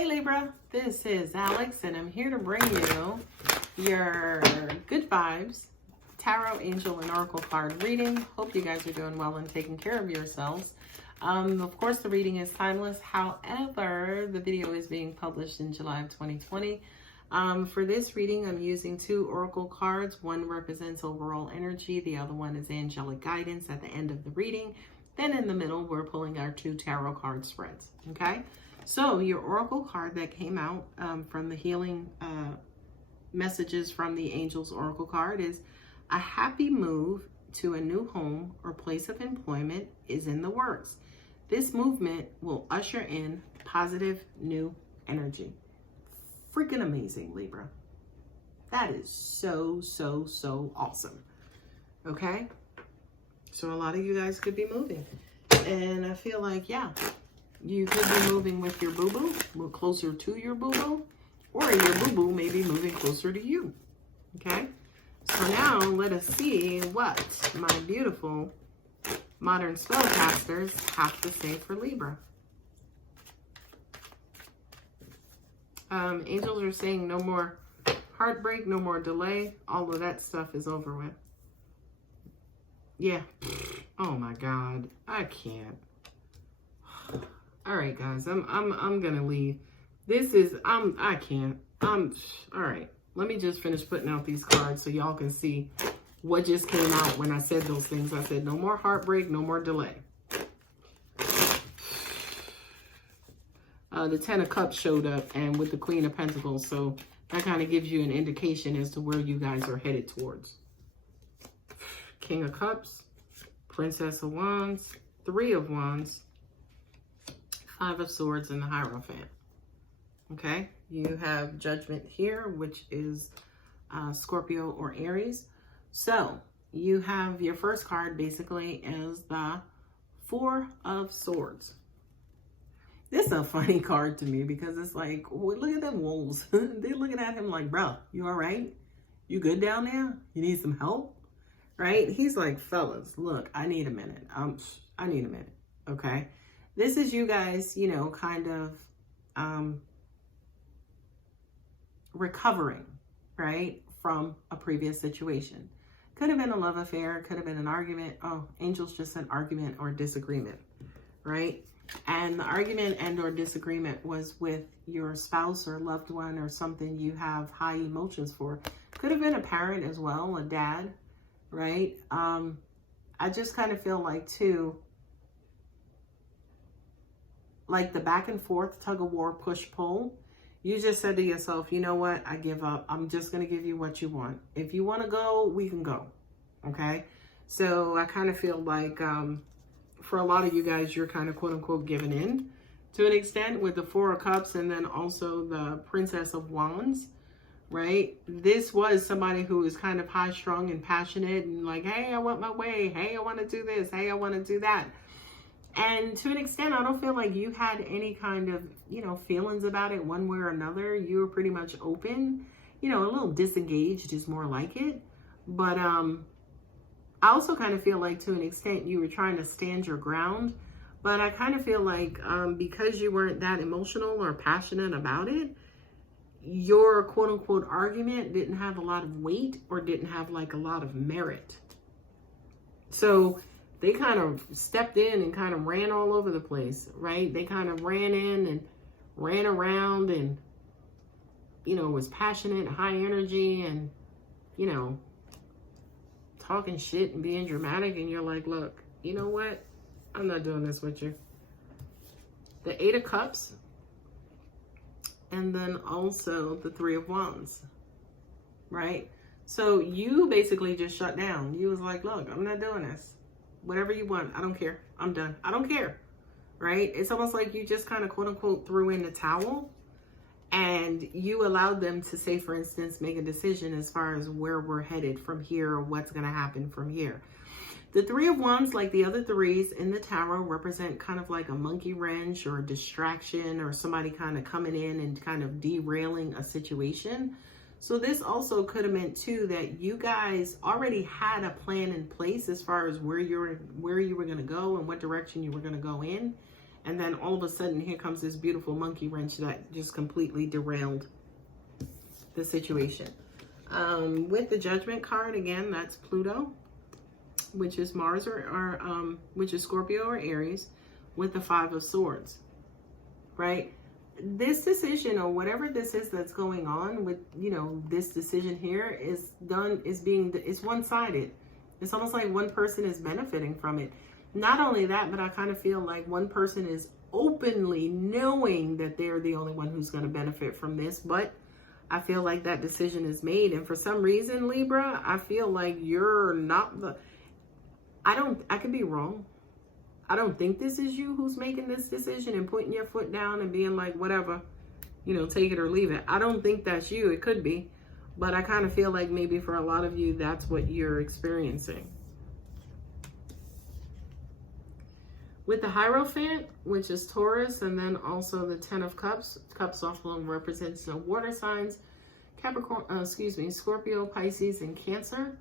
Hey Libra, this is Alex and I'm here to bring you your good vibes tarot, angel, and oracle card reading. Hope you guys are doing well and taking care of yourselves. Of course, the reading is timeless. However, the video is being published in July of 2020. For this reading, I'm using two oracle cards. One represents overall energy. The other one is angelic guidance at the end of the reading. Then in the middle, we're pulling our two tarot card spreads, okay? So your oracle card that came out from the healing messages from the Angels Oracle card is a happy move to a new home or place of employment is in the works. This movement will usher in positive new energy. Freaking amazing, Libra. That is so awesome. Okay? So a lot of you guys could be moving. And I feel like, yeah, you could be moving with your boo-boo, move closer to your boo-boo, or your boo-boo may be moving closer to you. Okay? So now let us see what my beautiful modern spellcasters have to say for Libra. Angels are saying no more heartbreak, no more delay. All of that stuff is over with. Yeah. Oh my God. I can't. All right, guys. I'm gonna leave. This is I can't. All right. Let me just finish putting out these cards so y'all can see what just came out when I said those things. I said no more heartbreak, no more delay. The Ten of Cups showed up and with the Queen of Pentacles, so that kind of gives you an indication as to where you guys are headed towards. King of Cups, Princess of Wands, Three of Wands, Five of Swords, and the Hierophant. Okay, you have Judgment here, which is Scorpio or Aries. So you have your first card basically is the Four of Swords. This is a funny card to me because it's like, well, look at them wolves. They're looking at him like, bro, you all right? You good down there? You need some help? Right? He's like, fellas, look, I need a minute. I need a minute. Okay. This is you guys, you know, kind of recovering, right, from a previous situation. Could have been a love affair, could have been an argument. Oh, angels just said argument or disagreement, right? And the argument and or disagreement was with your spouse or loved one or something you have high emotions for. Could have been a parent as well, a dad, right? I just kind of feel like too, like the back and forth tug of war, push pull. You just said to yourself, you know what? I give up. I'm just going to give you what you want. If you want to go, we can go. Okay. So I kind of feel like, for a lot of you guys, you're kind of quote unquote giving in to an extent with the Four of Cups and then also the Princess of Wands, right? This was somebody who was kind of high strung and passionate and like, hey, I want my way. Hey, I want to do this. Hey, I want to do that. And to an extent, I don't feel like you had any kind of, you know, feelings about it one way or another. You were pretty much open, you know, a little disengaged is more like it. But I also kind of feel like to an extent you were trying to stand your ground. But I kind of feel like because you weren't that emotional or passionate about it, your quote unquote argument didn't have a lot of weight or didn't have like a lot of merit. So they kind of stepped in and kind of ran all over the place, right? They kind of ran in and ran around and, you know, was passionate, high energy and, you know, talking shit and being dramatic. And you're like, look, you know what? I'm not doing this with you. The Eight of Cups. And then also the Three of Wands, right? So you basically just shut down. You was like, look, I'm not doing this. Whatever you want. I don't care. I'm done. I don't care. Right? It's almost like you just kind of quote unquote threw in the towel and you allowed them to say, for instance, make a decision as far as where we're headed from here or what's going to happen from here. The Three of Wands, like the other threes in the tarot, represent kind of like a monkey wrench or a distraction or somebody kind of coming in and kind of derailing a situation. So this also could have meant too that you guys already had a plan in place as far as where you were going to go and what direction you were going to go in. And then all of a sudden, here comes this beautiful monkey wrench that just completely derailed the situation. With the Judgment card, again, that's Pluto, which is Mars which is Scorpio or Aries, with the Five of Swords, right? This decision, or whatever this is that's going on with, you know, this decision here is one-sided. It's almost like one person is benefiting from it. Not only that, but I kind of feel like one person is openly knowing that they're the only one who's going to benefit from this, but I feel like that decision is made. And for some reason, Libra, I feel like you're not the, I could be wrong. I don't think this is you who's making this decision and putting your foot down and being like, whatever, you know, take it or leave it. I don't think that's you. It could be, but I kind of feel like maybe for a lot of you, that's what you're experiencing. With the Hierophant, which is Taurus, and then also the Ten of Cups. Cups often represents the water signs, Scorpio, Pisces, and Cancer.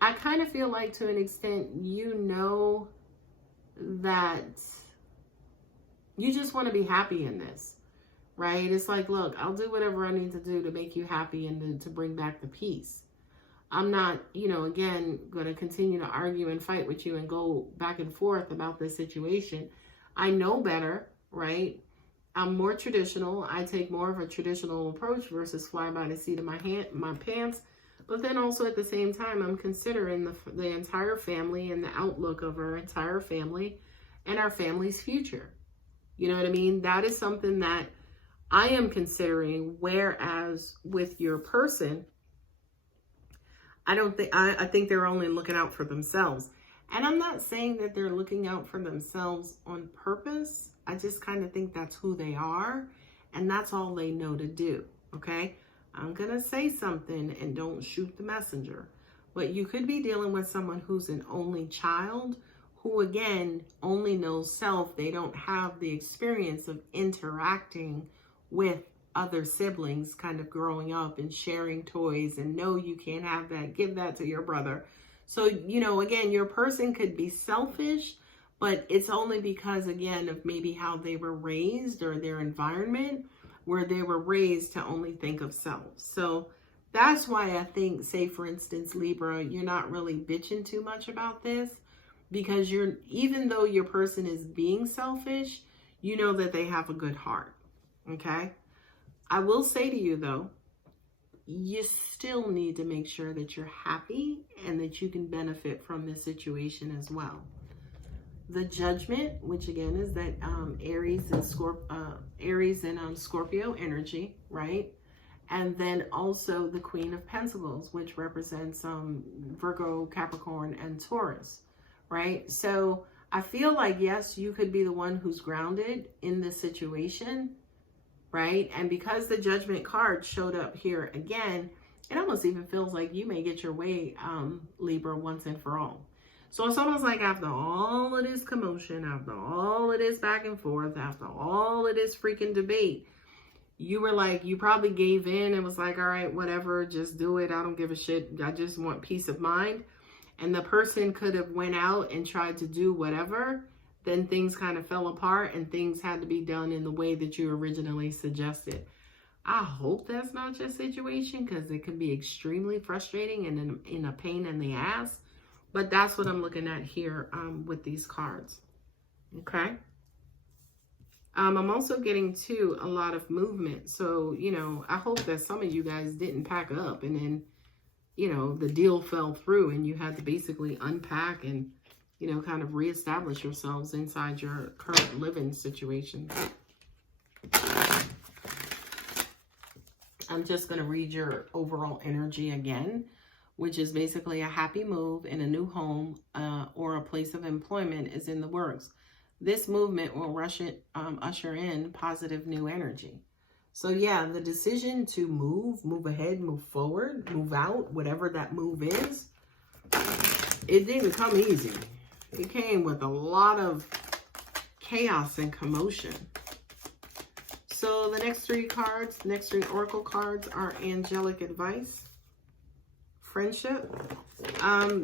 I kind of feel like, to an extent, you know that you just want to be happy in this, right? It's like, look, I'll do whatever I need to do to make you happy and to bring back the peace. I'm not, you know, again, going to continue to argue and fight with you and go back and forth about this situation. I know better, right? I'm more traditional. I take more of a traditional approach versus fly by the seat of my pants. But then also at the same time, I'm considering the entire family and the outlook of our entire family and our family's future. You know what I mean? That is something that I am considering, whereas with your person, I think they're only looking out for themselves. And I'm not saying that they're looking out for themselves on purpose. I just kind of think that's who they are, and that's all they know to do, okay? I'm going to say something, and don't shoot the messenger. But you could be dealing with someone who's an only child, who, again, only knows self. They don't have the experience of interacting with other siblings, kind of growing up and sharing toys, and no, you can't have that, give that to your brother. So, you know, again, your person could be selfish, but it's only because, again, of maybe how they were raised or their environment, where they were raised to only think of self. So that's why I think, say for instance, Libra, you're not really bitching too much about this, because even though your person is being selfish, you know that they have a good heart, okay? I will say to you, though, you still need to make sure that you're happy and that you can benefit from this situation as well. The Judgment, which again is that Aries and Scorpio energy, right? And then also the Queen of Pentacles, which represents Virgo, Capricorn, and Taurus, right? So I feel like, yes, you could be the one who's grounded in this situation, right? And because the Judgment card showed up here again, it almost even feels like you may get your way, Libra, once and for all. So it's almost like after all of this commotion, after all of this back and forth, after all of this freaking debate, you were like, you probably gave in and was like, all right, whatever, just do it. I don't give a shit. I just want peace of mind. And the person could have went out and tried to do whatever. Then things kind of fell apart and things had to be done in the way that you originally suggested. I hope that's not your situation, because it can be extremely frustrating and in a pain in the ass. But that's what I'm looking at here with these cards. Okay. I'm also getting, too, a lot of movement. So, you know, I hope that some of you guys didn't pack up and then, you know, the deal fell through and you had to basically unpack and, you know, kind of reestablish yourselves inside your current living situation. I'm just going to read your overall energy again, which is basically a happy move in a new home or a place of employment is in the works. This movement will usher in positive new energy. So yeah, the decision to move ahead, move forward, move out, whatever that move is, it didn't come easy. It came with a lot of chaos and commotion. So the next three oracle cards are angelic advice friendship.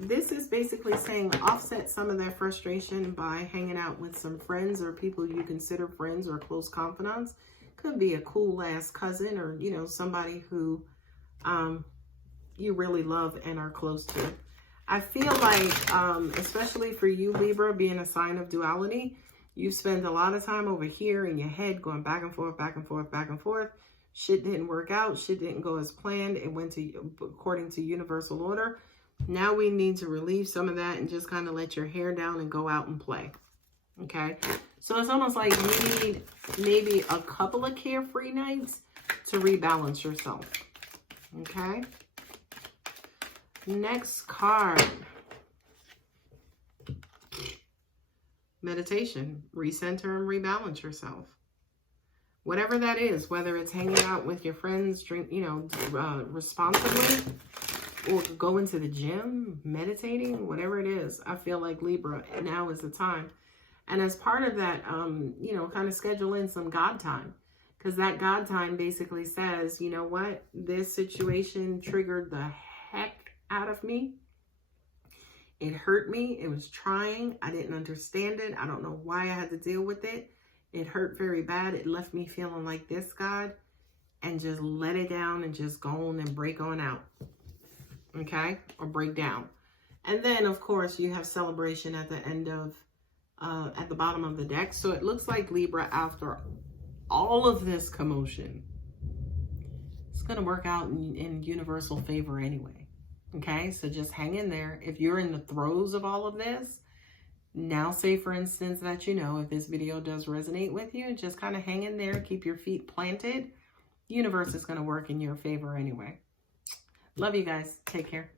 This is basically saying offset some of that frustration by hanging out with some friends or people you consider friends or close confidants. Could be a cool ass cousin, or, you know, somebody who you really love and are close to. I feel like, especially for you, Libra, being a sign of duality, you spend a lot of time over here in your head going back and forth, back and forth, back and forth. Shit didn't work out. Shit didn't go as planned. It went to according to universal order. Now we need to relieve some of that and just kind of let your hair down and go out and play. Okay? So it's almost like you need maybe a couple of carefree nights to rebalance yourself. Okay? Next card. Meditation. Recenter and rebalance yourself. Whatever that is, whether it's hanging out with your friends, drink, you know, responsibly, or going to the gym, meditating, whatever it is, I feel like Libra, now is the time. And as part of that, you know, kind of schedule in some God time. Because that God time basically says, you know what, this situation triggered the heck out of me. It hurt me. It was trying. I didn't understand it. I don't know why I had to deal with it. It hurt very bad. It left me feeling like this, God. And just let it down and just go on and break on out. Okay? Or break down. And then, of course, you have celebration at the end of, at the bottom of the deck. So it looks like Libra, after all of this commotion, it's going to work out in universal favor anyway. Okay? So just hang in there. If you're in the throes of all of this, now say, for instance, that, you know, if this video does resonate with you, just kind of hang in there, keep your feet planted. The universe is going to work in your favor anyway. Love you guys. Take care.